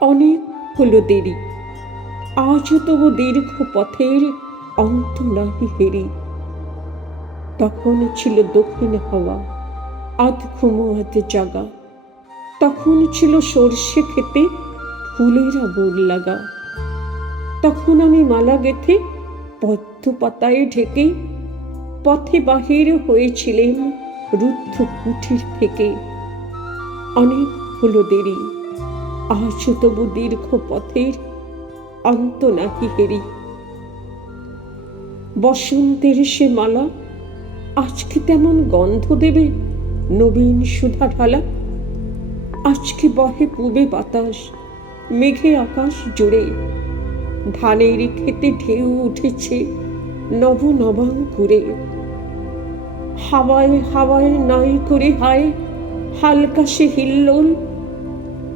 অনেক হলো দেরি, আজও তবু দীর্ঘ পথের অন্ত নাহি হেরি। তখন ছিল দক্ষিণ হাওয়া, আধ ঘুমো আধ জাগা। তখন ছিল সর্ষে খেতে ফুলের আগুন লাগা। তখন আমি মালা গেথে পদ্ম পাতায় ঢেকে পথে বাহির হয়েছিলেন রুদ্ধ কুঠির থেকে। অনেক হলো দেরি, আজও তবু দীর্ঘ পথের অন্ত নাহি হেরি। বসন্তের সে মালা আজকে তেমন গন্ধ দেবে নবীন সুধা ঢালা। আজকে বহে পূবে বাতাস, মেঘে আকাশ জুড়ে। ধানের খেতে ঢেউ উঠেছে নব নবাঙ্কুরে। হাওয়ায় হাওয়ায় নাই করে হায় হালকা সে হিল্লোল।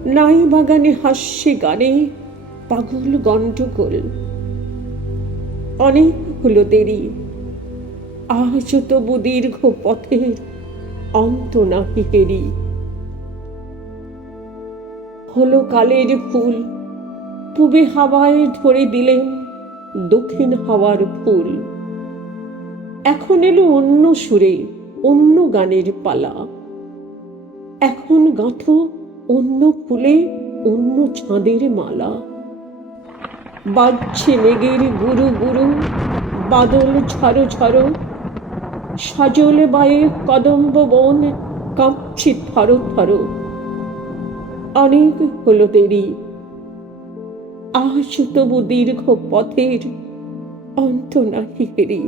নাই বাগানে হাস্যে গানে পাগল গন্ডগোল। অনেক হলো দেরি, আজও তবু দীর্ঘ পথের অন্ত নাহি হেরি। হলো কালের ফুল, পূবে হাওয়ায় ধরে দিলেন দক্ষিণ হাওয়ার ফুল। এখন এলো অন্য সুরে অন্য গানের পালা। এখন গাঁথো অন্য ফুলে অন্য চাঁদের মালা। বাজছে মেঘের গুরু গুরু, বাদল ঝড়ো ঝড়ো। সজল বায়ে কদম্ব বন কাঁপছে থরো থরো। অনেক হলো দেরি, আজ তবু দীর্ঘ পথের অন্ত নাহি হেরি।